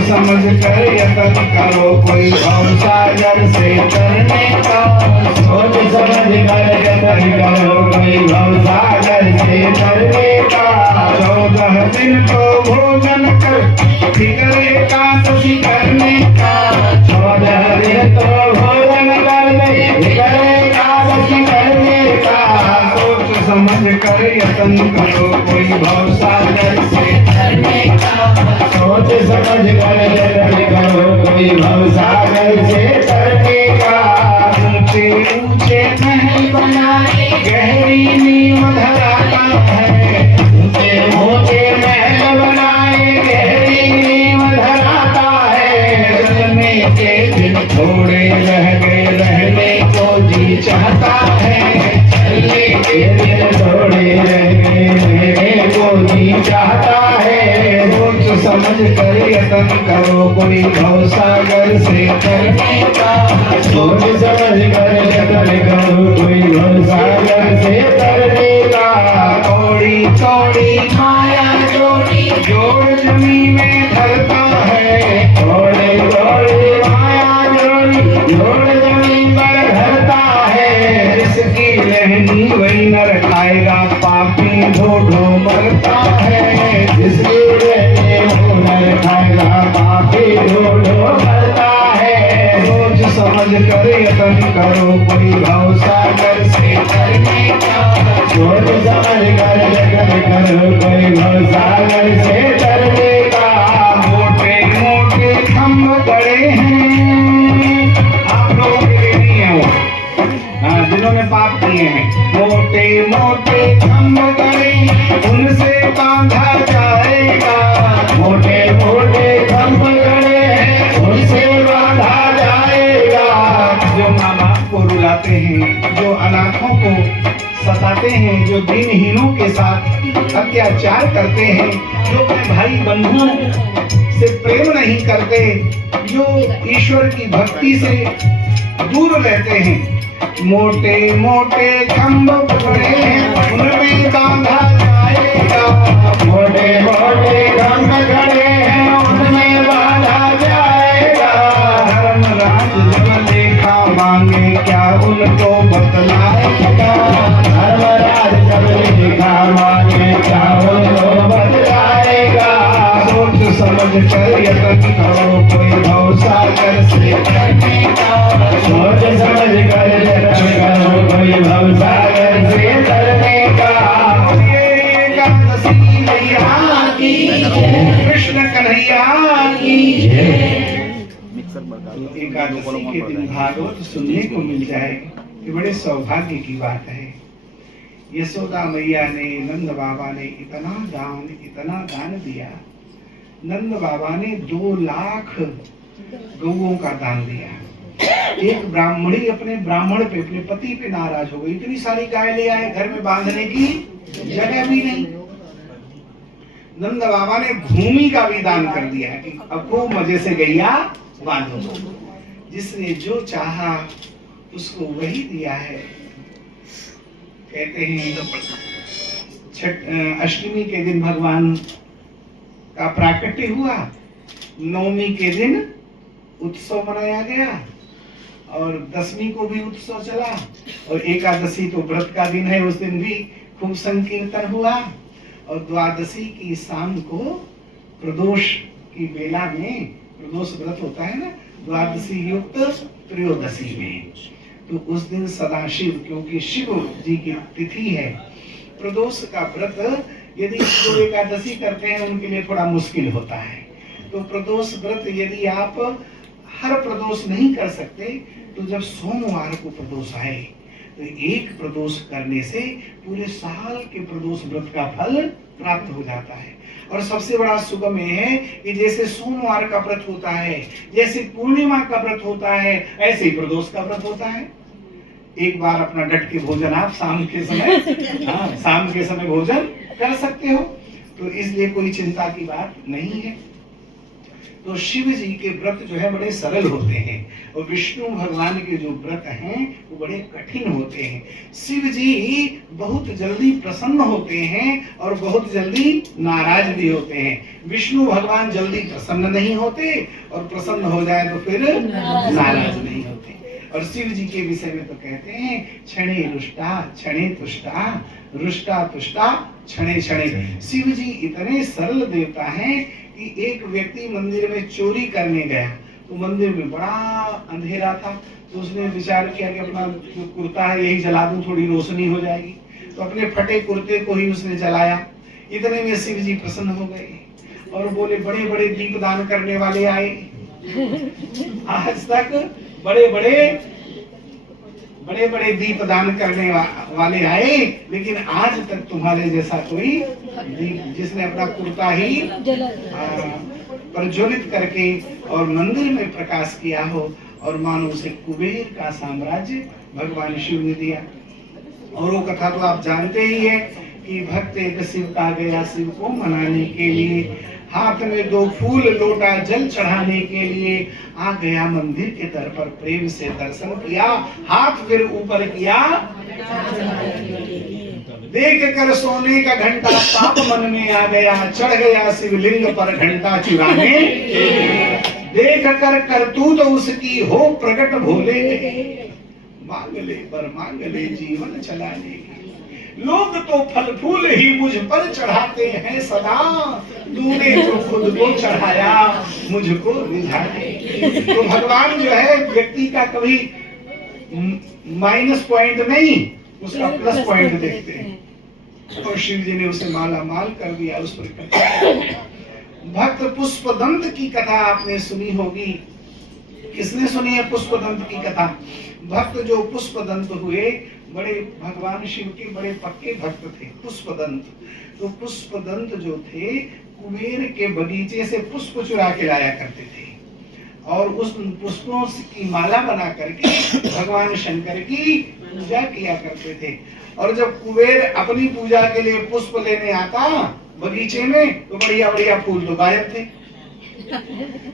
समझ कर यतन करो कोई भव सागर से तरने का। सोच समझ कर यतन करो कोई भव सागर से तरने का। 14 दिन तो भोजन कर फिक्र एकादशी करने का। 14 दिन तो भोजन कर फिक्र एकादशी करने का। सोच समझ कर यतन करो कोई भव सागर से तरने का। सोच समझ कर यतन करो कोई भव सागर से तरने का। ऊंचे ऊंचे महल बनाए गहरी नींव धराता है। ऊंचे ऊंचे महल बनाए गहरी नींव धराता है। चलने के दिन थोड़े रह गए रहने को जी चाहता है। चलने के दिन थोड़े रह गए रहने को जी चाहता है। सोच समझ कर यतन करो कोई भव सागर से तरने का। सोच समझ कर यतन करो कोई भव सागर से तरने का। थोड़ी थोड़ी माया जोड़ी जोड़ जमी में धरता है। थोड़ी थोड़ी माया जोड़ी जोड़ जमी पर धरता है। जिसकी रहनी वही नर खाएगा पापी ढो मरता है। जिसकी रहनी वो नर खाएगा पापी ढो मरता है। सोच समझ कर यतन करो कोई भव सागर से तरने का। सोच समझ कर यतन करो कोई भव सागर से तरने का। मोटे मोटे खम्भ गड़े हैं आप लोगों के लिए नहीं है वो, जिन्होंने पाप किए हैं। मोटे मोटे खम्भ गड़े उनसे बांधा जाएगा। मोटे मोटे खम्भ गड़े हैं उनसे बांधा जाएगा। जो माँ बाप को रुलाते हैं, जो अनाथों को सताते हैं, जो दीनहीनों के साथ अत्याचार करते हैं, जो अपने भाई बंधुओं से प्रेम नहीं करते, जो ईश्वर की भक्ति से दूर रहते हैं। मोटे मोटे खम्भ पड़े हैं उनमें बांधा जाएगा। मोटे मोटे खम्भ खड़े हैं उनमें बांधा जाएगा। धर्मराज जब लेखा मांगे क्या उनको बतलाएगा। धर्मराज जब लेखा मांगे क्या उनको बतलाएगा। सोच समझ कर यतन करो कोई भव सागर से तरने का। सोच समझ कर यतन करो कोई भव सागर से तरने का। एकादशी मैया की कृष्ण कन्हैया की। एकादशी के दिन भागवत सुनने को मिल जाए ये बड़े सौभाग्य की बात है। यशोदा मैया ने नंद बाबा ने इतना दान दिया। नंद बाबा ने 2 लाख गौओं का दान दिया। एक ब्राह्मणी अपने ब्राह्मण पे, अपने पति पे नाराज हो गई। इतनी सारी गाय ले आए, घर में बांधने की जगह भी नहीं। नंद बाबा ने भूमि का भी दान कर दिया कि अब खूब मजे से गैया बांधो। जिसने जो चाहा उसको वही दिया है। कहते हैं अष्टमी के दिन भगवान का प्राकट्य हुआ, नवमी के दिन उत्सव मनाया गया और दसवीं को भी उत्सव चला और एकादशी तो व्रत का दिन है, उस दिन भी खूब संकीर्तन हुआ और द्वादशी की शाम को प्रदोष की बेला में, प्रदोष व्रत होता है ना, द्वादशी युक्त त्रयोदशी में, तो उस दिन सदाशिव, क्योंकि शिव जी की तिथि है, प्रदोष का व्रत यदि जो एकादशी करते हैं उनके लिए थोड़ा मुश्किल होता है। तो प्रदोष व्रत यदि आप हर प्रदोष नहीं कर सकते तो जब सोमवार को प्रदोष आए तो एक प्रदोष करने से पूरे साल के प्रदोष व्रत का फल प्राप्त हो जाता है। और सबसे बड़ा सुगम यह है कि जैसे सोमवार का व्रत होता है, जैसे पूर्णिमा का व्रत होता है, ऐसे ही प्रदोष का व्रत होता है। एक बार अपना डट के भोजन आप शाम के समय भोजन कर सकते हो, तो इसलिए कोई चिंता की बात नहीं है। तो शिव जी के व्रत जो है बड़े सरल होते हैं और विष्णु भगवान के जो व्रत हैं वो बड़े कठिन होते हैं। शिव जी बहुत जल्दी प्रसन्न होते हैं और बहुत जल्दी नाराज भी होते हैं। विष्णु भगवान जल्दी प्रसन्न नहीं होते और प्रसन्न हो जाए तो फिर नाराज नहीं होते। और शिव जी के विषय में तो कहते हैं क्षणे रुष्टा क्षणे तुष्टा रुष्टा तुष्टा क्षणे क्षणे। शिव जी इतने सरल देवता हैं कि एक व्यक्ति मंदिर में चोरी करने गया तो मंदिर में बड़ा अंधेरा था, तो उसने विचार किया कि अपना जो कुर्ता है यही जला दूं, थोड़ी रोशनी हो जाएगी। तो अपने फटे कुर्ते को ही उसने जलाया। इतने में शिव जी प्रसन्न हो गए और बोले बड़े बड़े दीप दान करने वाले आए। आज तक बड़े बड़े दीप दान करने वाले आए, लेकिन आज तक तुम्हारे जैसा कोई दीप जिसने अपना कुर्ता ही प्रज्वलित करके और मंदिर में प्रकाश किया हो, और मानो उसे कुबेर का साम्राज्य भगवान शिव ने दिया। और वो कथा तो आप जानते ही है कि भक्त एक शिव का गया शिव को मनाने के लिए, हाथ में 2 फूल लोटा जल चढ़ाने के लिए आ गया मंदिर के दर पर, प्रेम से दर्शन किया, हाथ फिर ऊपर किया, देख कर सोने का घंटा पाप मन में आ गया, चढ़ गया शिवलिंग पर घंटा चुराने, देख कर करतूत उसकी हो प्रकट भोले, मांग ले बर मांग ले जीवन चलाने की। लोग तो फल फूल ही मुझ पर चढ़ाते हैं सदा, तूने तो खुद को चढ़ाया मुझको रिझाने। तो भगवान जो है व्यक्ति का कभी माइनस पॉइंट नहीं, उसका प्लस पॉइंट देखते हैं। और शिव जी ने उसे माला माल कर दिया। उस पर भक्त पुष्पदंत की कथा आपने सुनी होगी। किसने सुनी है पुष्पदंत की कथा? भक्त जो पुष्पदंत हुए, बड़े भगवान शिव के बड़े पक्के भक्त थे पुष्पदंत। तो पुष्पदंत जो थे कुबेर के बगीचे से पुष्प चुरा के लाया करते थे और उस पुष्पों की माला बना करके भगवान शंकर की पूजा किया करते थे। और जब कुबेर अपनी पूजा के लिए पुष्प लेने आता बगीचे में तो बढ़िया बढ़िया फूल तो गायब थे।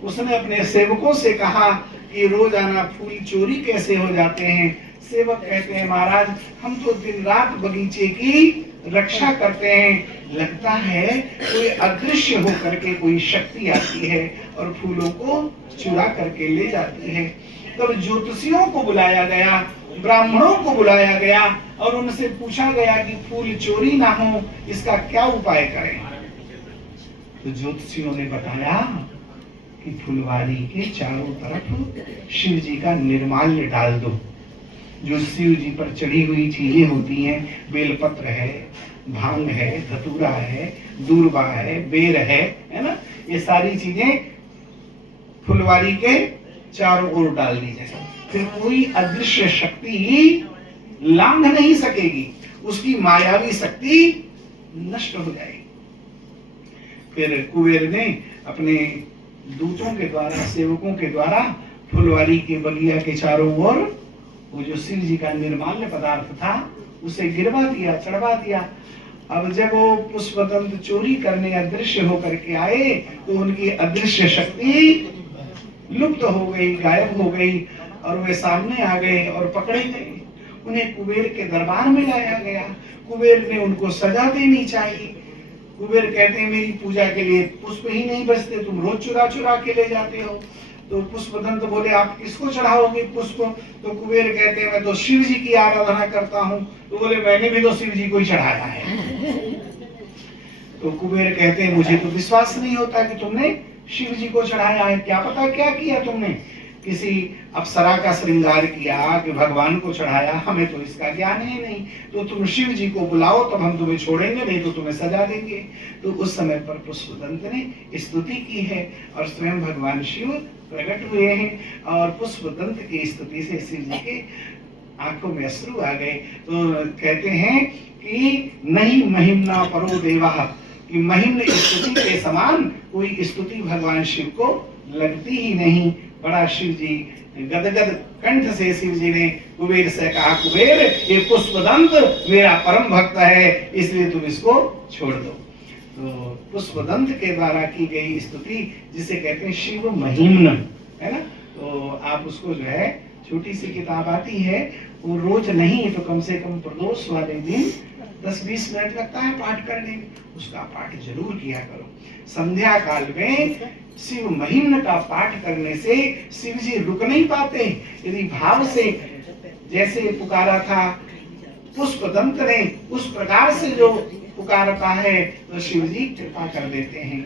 उसने अपने सेवकों से कहा कि रोजाना फूल चोरी कैसे हो जाते हैं? सेवक कहते हैं महाराज हम तो दिन रात बगीचे की रक्षा करते हैं, लगता है कोई अदृश्य होकर के कोई शक्ति आती है और फूलों को चुरा करके ले जाती है। तब ज्योतिषियों को बुलाया गया, ब्राह्मणों को बुलाया गया और उनसे पूछा गया कि फूल चोरी ना हो, इसका क्या उपाय करें? तो ज्योतिषियों ने बताया कि फुलवारी के चारों तरफ शिव जी का निर्माल्य डाल दो। जो शिव जी पर चढ़ी हुई चीजें होती हैं, बेलपत्र है, भांग है, धतूरा है, दूर्वा है, बेर है ना, ये सारी चीजें फुलवारी के चारों ओर डाल दी जाए। फिर कोई अदृश्य शक्ति लांघ नहीं सकेगी, उसकी मायावी शक्ति नष्ट हो जाएगी। फिर कुबेर ने अपने दूतों के द्वारा, सेवकों के द्वारा फुलवारी के बगिया के चारों ओर वो जो शिव जी का निर्माल्य पदार्थ था उसे गिरवा दिया, चढ़वा दिया। अब जब वो पुष्पदंत चोरी करने अदृश्य होकर के आए तो उनकी अदृश्य शक्ति लुप्त हो गई, गायब हो गई और वे सामने आ गए और पकड़े गए। उन्हें कुबेर के दरबार में लाया गया। कुबेर ने उनको सजा देनी चाहिए। कुबेर कहते हैं मेरी पूजा के लिए पुष्प ही नहीं बचते, तुम रोज चुरा चुरा के ले जाते हो। तो पुष्पदंत बोले आप किसको चढ़ाओगे पुष्प? तो कुबेर कहते हैं मैं तो शिव जी की आराधना करता हूँ। तो बोले मैंने भी तो शिव जी को ही चढ़ाया है। तो कुबेर कहते हैं मुझे तो विश्वास नहीं होता कि तुमने शिव जी को चढ़ाया है, क्या पता क्या किया तुमने, किसी अप्सरा का श्रृंगार किया कि भगवान को चढ़ाया, हमें तो इसका ज्ञान है नहीं। तो तुम शिव जी को बुलाओ तब हम तुम्हें छोड़ेंगे, नहीं तो तुम्हें सजा देंगे। तो उस समय पर पुष्पदंत ने स्तुति की है और स्वयं भगवान शिव प्रकट हुए हैं और पुष्पदंत की स्तुति से शिव जी के आंखों में अश्रु आ गए। तो कहते हैं कि नहीं महिमना परो देवा, कि महिम्न स्तुति के समान कोई स्तुति भगवान शिव को लगती ही नहीं। बड़ा शिव जी गदगद कंठ से शिव जी ने कुबेर से कहा कुबेर ये पुष्पदंत मेरा परम भक्त है, इसलिए तुम इसको छोड़ दो। तो पुष्पदंत के द्वारा की गई स्तुति जिसे कहते हैं शिव महिम्न, है ना। तो आप उसको जो है, छोटी सी किताब आती है, वो रोज नहीं तो कम से कम प्रदोष वाले दिन 10-20 मिनट लगता है पाठ करने में, उसका पाठ जरूर किया करो। संध्या काल में शिव महिम्न का पाठ करने से शिव जी रुक नहीं पाते। यदि भाव से जैसे पुकारा था पुष्पदंत ने, उस प्रकार से जो पुकारता है तो शिव जी कृपा कर देते हैं।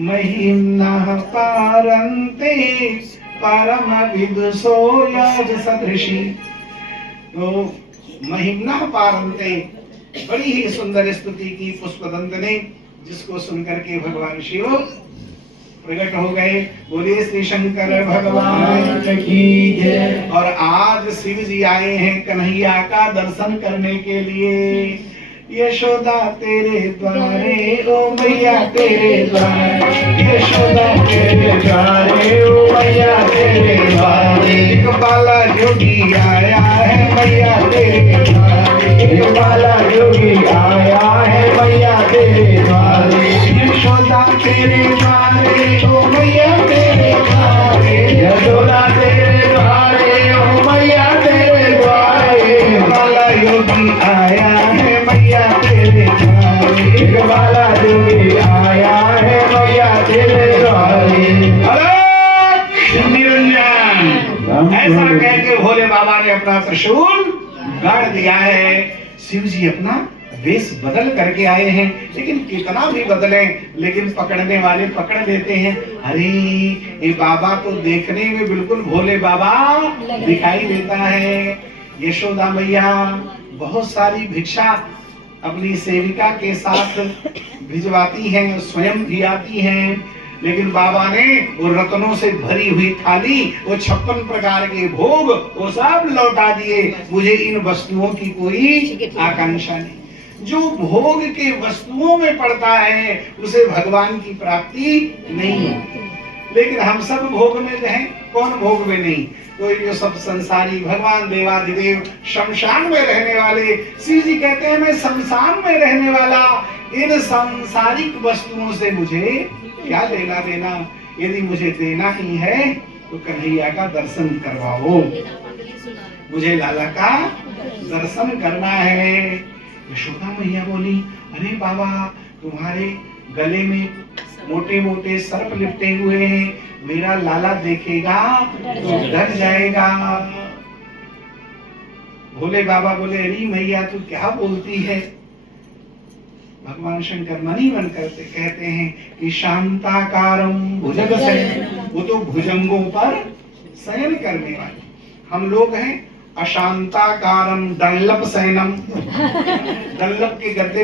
महिम्नः पारन्ते परम विदुषो यज सदृशी। तो महिम्नः पारन्ते, बड़ी ही सुंदर स्तुति की पुष्पदंत ने, जिसको सुनकर के भगवान शिव प्रकट हो गए। बोलिए श्री शंकर भगवान की जय। और आज शिव जी आए हैं कन्हैया का दर्शन करने के लिए। यशोदा तेरे द्वारे ओ मैया तेरे द्वारे, यशोदा तेरे द्वारे ओ मैया तेरे द्वारे। एक बाला योगी आया है मैया तेरे द्वारे, एक बाला योगी आया है मैया तेरे द्वारे। यशोदा तेरे द्वारे ओ मैया तेरे द्वारे, यशोदा तेरे द्वारे ओ मैया तेरे द्वारे। बाला योगी आया है मैया तेरे द्वारे, एक बाला योगी आया है मैया तेरे द्वारे। निरंजन, ऐसा कह के भोले बाबा ने अपना त्रिशूल गाड़ दिया है। शिव जी अपना वेश बदल करके आए हैं, लेकिन कितना भी बदले, लेकिन पकड़ने वाले पकड़ लेते हैं। अरे ये बाबा तो देखने में बिल्कुल भोले बाबा दिखाई देता है। यशोदा मैया बहुत सारी भिक्षा अपनी सेविका के साथ भिजवाती हैं, स्वयं भी आती हैं, लेकिन बाबा ने वो रत्नों से भरी हुई थाली, वो 56 प्रकार के भोग, वो सब लौटा दिए। मुझे इन वस्तुओं की कोई आकांक्षा नहीं। जो भोग के वस्तुओं में पड़ता है उसे भगवान की प्राप्ति नहीं होती। लेकिन हम सब भोग में हैं, कौन भोग में नहीं। तो ये सब संसारी भगवान देवाधिदेव शमशान में रहने वाले, शिव जी कहते हैं मैं शमशान में रहने वाला, इन सांसारिक वस्तुओं से मुझे क्या लेना देना। यदि मुझे देना ही है तो कन्हैया का दर्शन करवाओ, मुझे लाला का दर्शन करना है। यशोदा मैया बोली, अरे बाबा तुम्हारे गले में मोटे मोटे सर्प लिपटे हुए हैं, मेरा लाला देखेगा तो डर जाएगा। भोले बाबा बोले, अरे मैया तू क्या बोलती है। भगवान शंकर मनी मन करते कहते हैं कि शांताकारम भुजग शयन, वो तो भुजंगों पर शयन करने वाले। हम लोग हैं अशांताकारम डंलप शयनम, डंलप के गद्दे पे